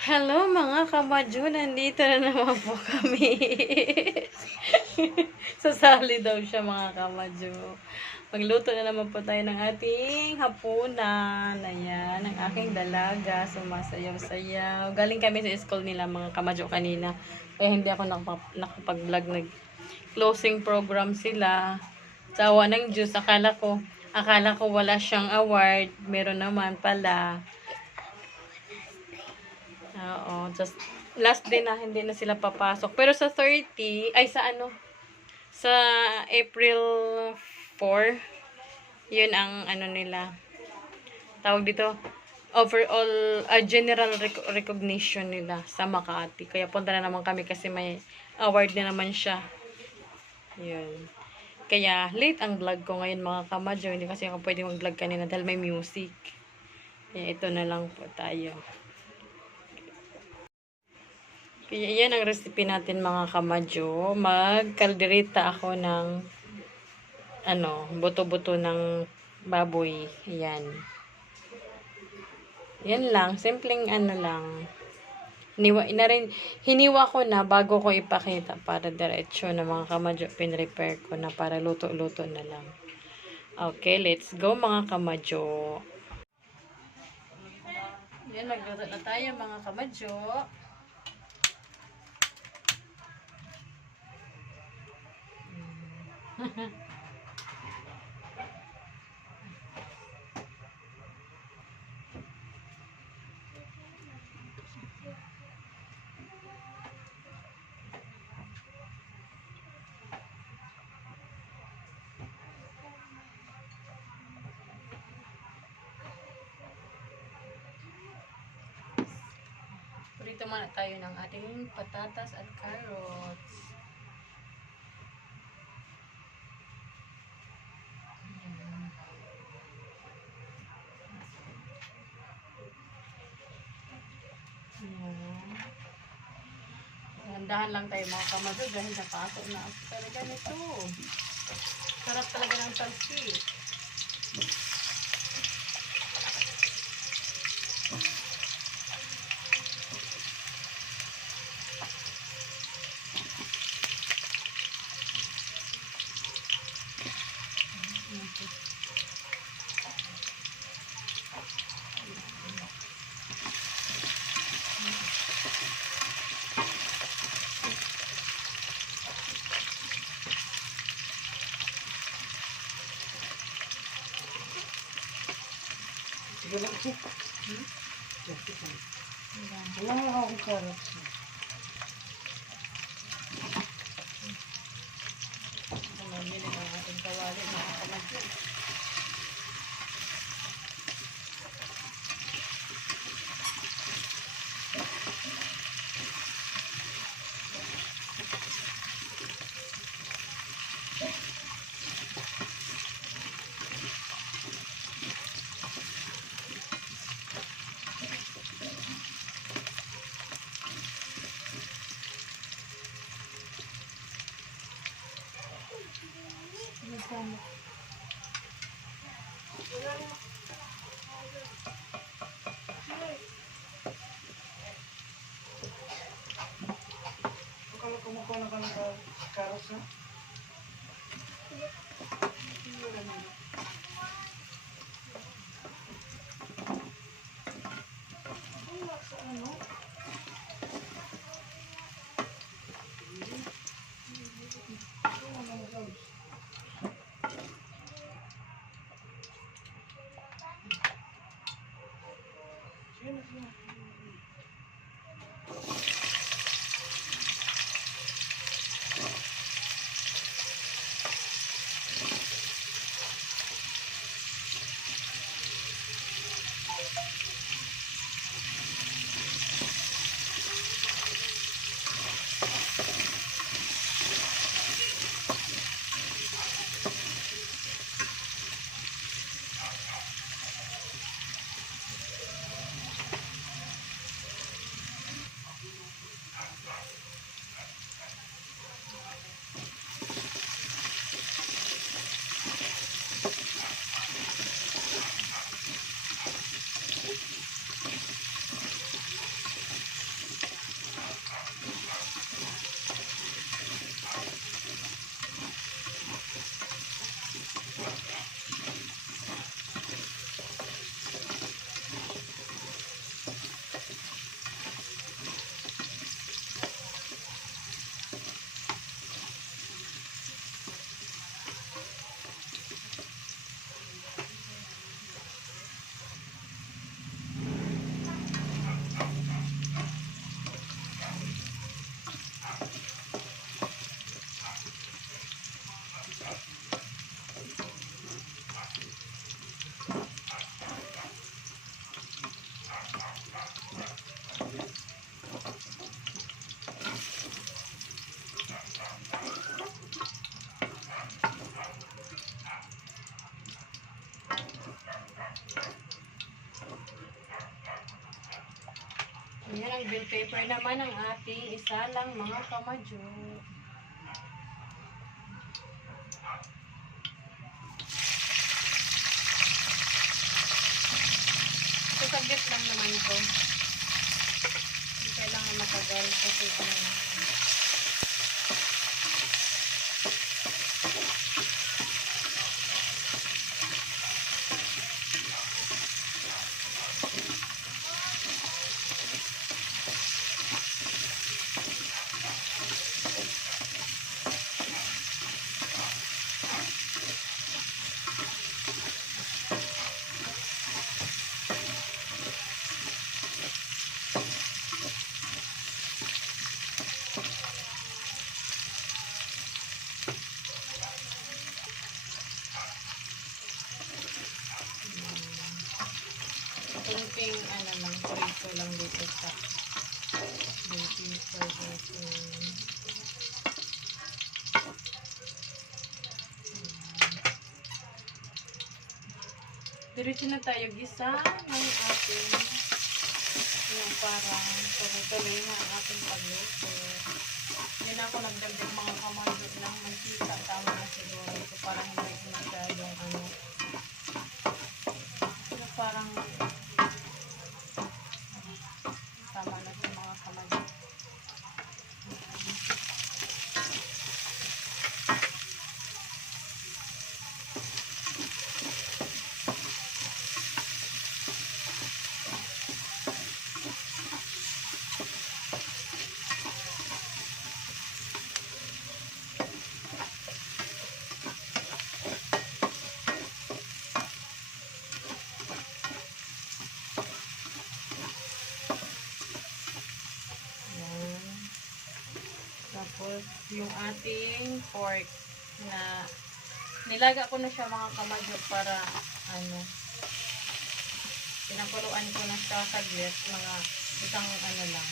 Hello mga kamadyo, nandito na naman po kami. Sasali daw siya mga kamadyo. Magluto na naman po tayo ng ating hapunan. Ayan, ang aking dalaga, sumasayaw-sayaw. Galing kami sa school nila mga kamadyo kanina. Kaya hindi ako nakap- nakapag-vlog. Nag-closing program sila. Sawa ng Diyos, akala ko, akala ko wala siyang award. Meron naman pala. Oo, just last day na hindi na sila papasok. Pero sa 30, ay sa ano, sa April 4, yun ang ano nila, tawag dito, overall, a general rec- recognition nila sa Makati. Kaya punta na naman kami kasi may award na naman siya. Yun. Kaya late ang vlog ko ngayon mga kamadyo. Hindi kasi ako pwede mag-vlog kanina dahil may music. Kaya ito na lang po tayo. Kaya yan ang recipe natin mga kamadyo. Magkalderita ako ng ano, buto-buto ng baboy. Yan. Yan lang. Simpleng ano lang. Hiniwa, na rin, hiniwa ko na bago ko ipakita para diretso na mga kamadyo. Pinrepair ko na para luto-luto na lang. Okay, let's go mga kamadyo. Yan, nagluto na tayo mga kamadyo. Prito muna tayo ng ating patatas at carrots. Dahan lang tayo mga kamado dahil napasok na ako talaga nito. Sarap talaga ng talsik. Wala nga akong carrots. Mamili ng ating kawali mga. causa. Ayan ang bill paper naman ng ating isa lang mga kamadyo. So, saglit lang naman ito. Hindi kailangan matagal kasi ano na. Kunting ano lang, prito lang dito sa bill paper natin. Diretso na tayo gisa ng ating yung parang tuloy-tuloy na ang ating pagluto. Hindi na ako nagdagdag mga kamagod ng mantika. Tama na siguro ito para hindi masyadong ano. Parang tama na ito mga kamagod. Yan. Tapos, ating pork na nilaga ko na siya mga kamadyo para ano pinakuluan ko na siya saglit mga isang ano lang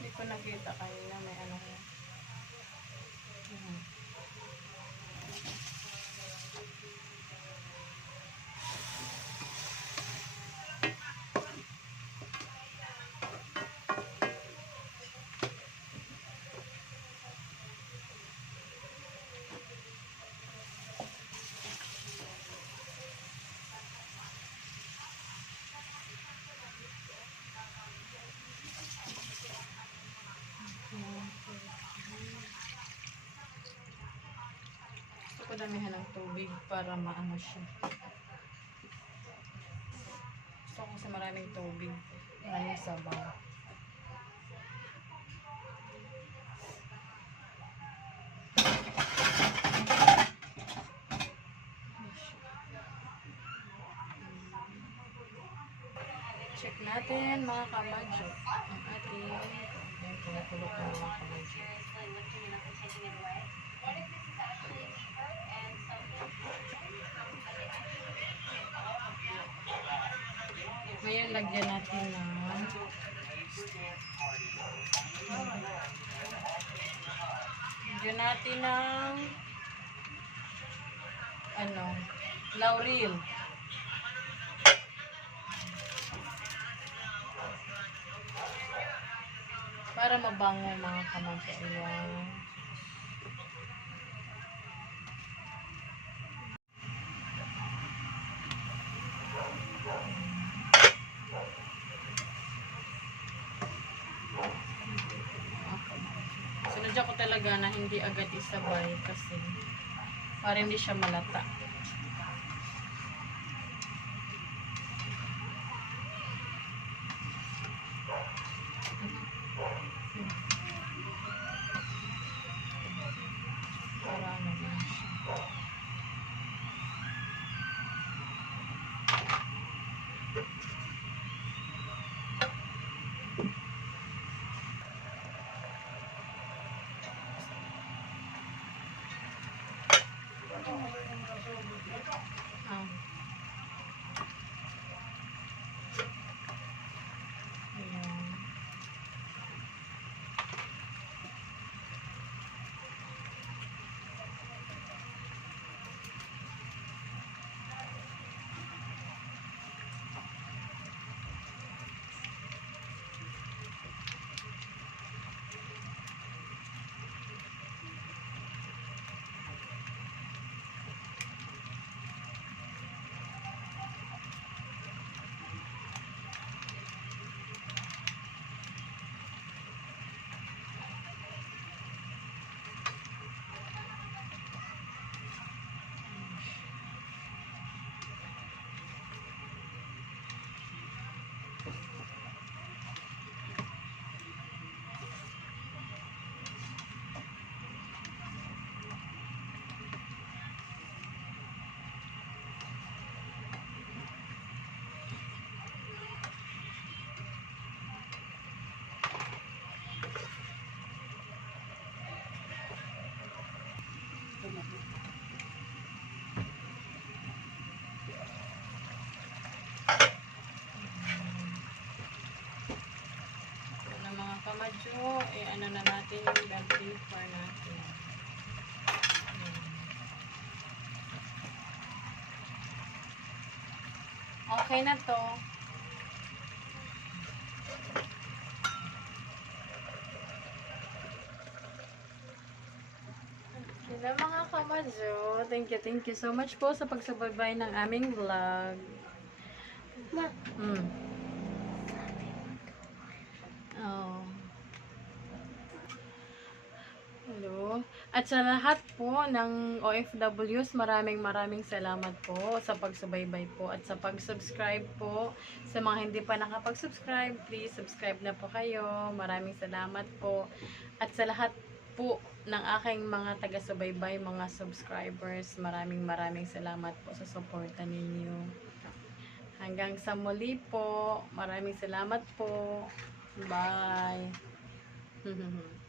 Hindi ko nakita kanina may ano ko. Mhm. Gusto ko damihan ng tubig para maano siya. Gusto ko kasi maraming tubig. Maraming sabaw. Check natin mga kamadyo. Ang ating yung ko mga kamadyo. Ngayon, lagyan natin ng lagyan natin ng ano, laurel. Para mabango mga kamangsa. talaga na hindi agad isabay kasi para hindi siya malata. Thank you. Paper natin. Okay na to. Na mga kamadyo. Thank you, thank you so much po sa pagsubaybay ng aming vlog. Ma, Mm. Oh. Hello. At sa lahat po ng OFWs, maraming maraming salamat po sa pagsubaybay po at sa pag-subscribe po. Sa mga hindi pa nakapag-subscribe, please subscribe na po kayo. Maraming salamat po. At sa lahat po ng aking mga taga-subaybay, mga subscribers, maraming maraming salamat po sa suporta ninyo. Hanggang sa muli po. Maraming salamat po. Bye.